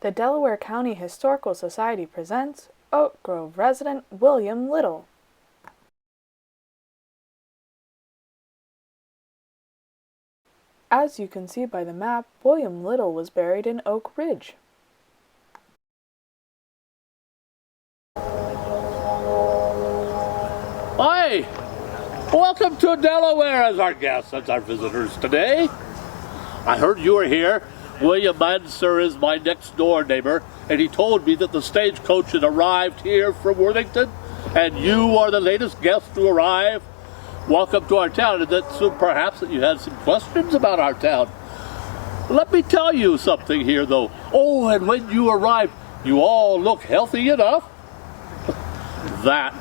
The Delaware County Historical Society presents Oak Grove resident William Little. As you can see by the map, William Little was buried in Oak Ridge. Hi! Welcome to Delaware as our guests, as our visitors today. I heard you were here. William Manser is my next door neighbor, and he told me that the stagecoach had arrived here from Worthington, and you are the latest guest to arrive. Welcome to our town, and so perhaps that you had some questions about our town. Let me tell you something here, though. Oh, and when you arrived, you all look healthy enough. That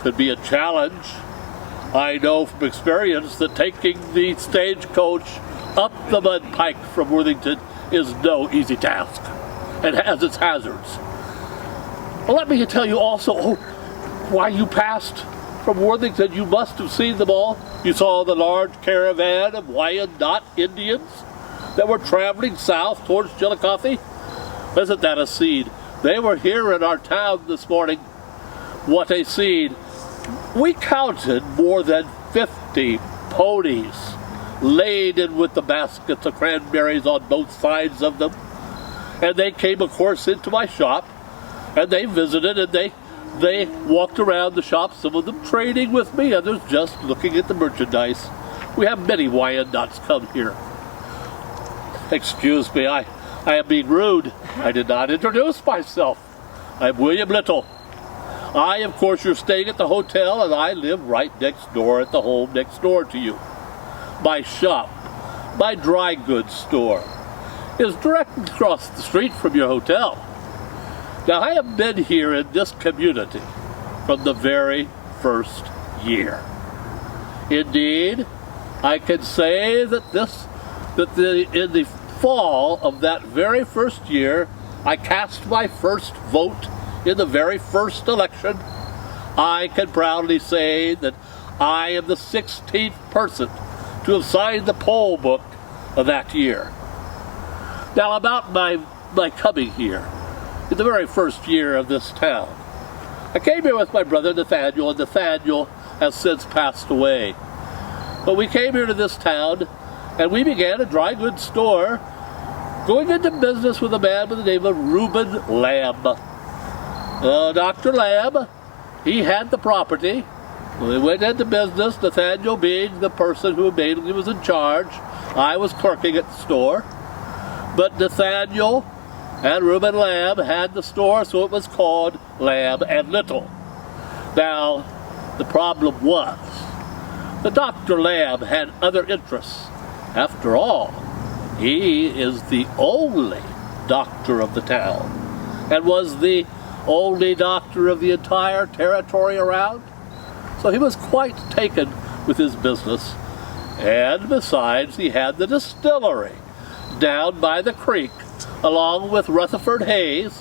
could be a challenge. I know from experience that taking the stagecoach up the mud pike from Worthington is no easy task. It has its hazards. Well, let me tell you also, why you passed from Worthington, you must have seen them all. You saw the large caravan of Wyandot Indians that were traveling south towards Chillicothe. Isn't that a scene? They were here in our town this morning. What a scene. We counted more than 50 ponies laden with the baskets of cranberries on both sides of them. And they came, of course, into my shop, and they visited, and they walked around the shop, some of them trading with me, others just looking at the merchandise. We have many Wyandots come here. Excuse me, I am being rude. I did not introduce myself. I'm William Little. I, of course, you're staying at the hotel, and I live right next door at the home next door to you. My shop, my dry goods store, is directly across the street from your hotel. Now, I have been here in this community from the very first year. Indeed, I can say that in the fall of that very first year, I cast my first vote in the very first election. I can proudly say that I am the 16th person to have signed the poll book of that year. Now, about my coming here, in the very first year of this town, I came here with my brother Nathaniel, and Nathaniel has since passed away. But we came here to this town, and we began a dry goods store, going into business with a man by the name of Reuben Lamb. Dr. Lamb, he had the property. We went into business, Nathaniel being the person who mainly was in charge. I was clerking at the store. But Nathaniel and Reuben Lamb had the store, so it was called Lamb and Little. Now, the problem was that Dr. Lamb had other interests. After all, he is the only doctor of the town, and was the only doctor of the entire territory around. So he was quite taken with his business. And besides, he had the distillery down by the creek, along with Rutherford Hayes.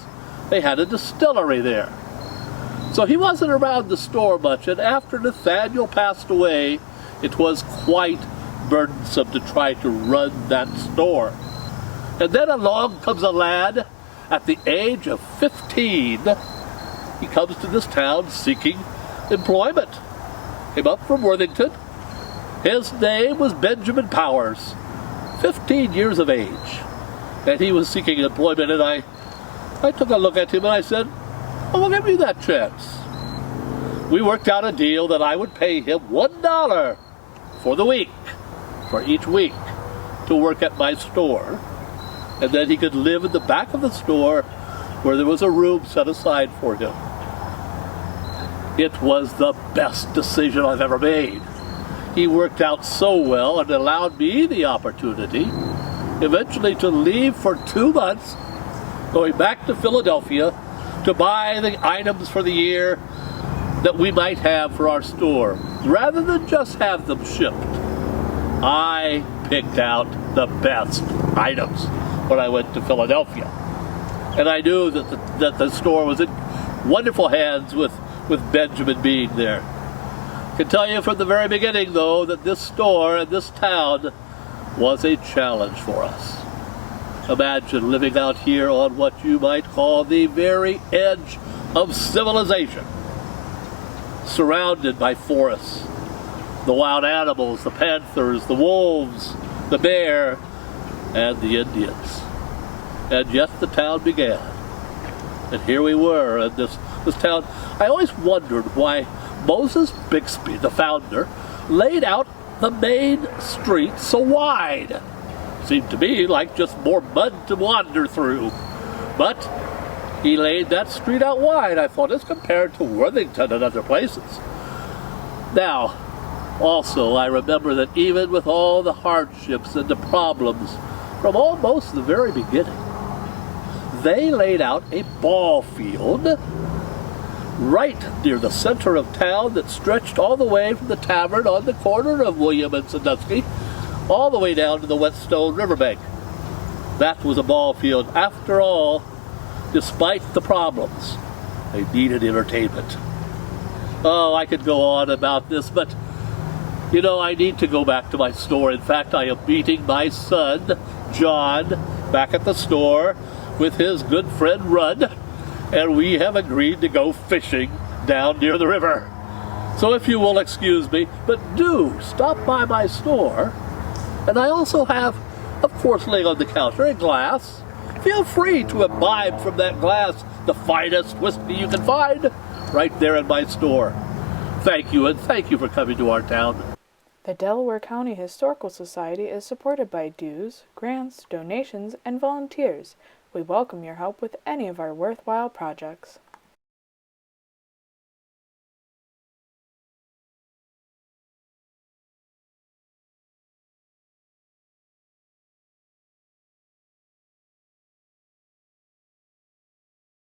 They had a distillery there. So he wasn't around the store much, and after Nathaniel passed away, it was quite burdensome to try to run that store. And then along comes a lad at the age of 15. He comes to this town seeking employment. Came up from Worthington. His name was Benjamin Powers, 15 years of age. And he was seeking employment, and I took a look at him and I said, "Oh, I'll give you that chance." We worked out a deal that I would pay him $1 for the week, for each week, to work at my store. And then he could live in the back of the store where there was a room set aside for him. It was the best decision I've ever made. He worked out so well and allowed me the opportunity eventually to leave for 2 months, going back to Philadelphia to buy the items for the year that we might have for our store, rather than just have them shipped. I picked out the best items when I went to Philadelphia. And I knew that the store was in wonderful hands with Benjamin being there. I can tell you from the very beginning, though, that this store and this town was a challenge for us. Imagine living out here on what you might call the very edge of civilization, surrounded by forests, the wild animals, the panthers, the wolves, the bear, and the Indians. And yet the town began. And here we were in this town. I always wondered why Moses Bixby, the founder, laid out the main street so wide. Seemed to me like just more mud to wander through. But he laid that street out wide, I thought, as compared to Worthington and other places. Now, also, I remember that even with all the hardships and the problems from almost the very beginning, they laid out a ball field right near the center of town that stretched all the way from the tavern on the corner of William and Sandusky all the way down to the Whetstone Riverbank. That was a ball field. After all, despite the problems, they needed entertainment. Oh, I could go on about this, but you know, I need to go back to my store. In fact, I am meeting my son, John, back at the store with his good friend Rudd, and we have agreed to go fishing down near the river. So if you will excuse me, but do stop by my store. And I also have, of course, laying on the counter, a glass. Feel free to imbibe from that glass the finest whiskey you can find right there in my store. Thank you, and thank you for coming to our town. The Delaware County Historical Society is supported by dues, grants, donations, and volunteers. We welcome your help with any of our worthwhile projects.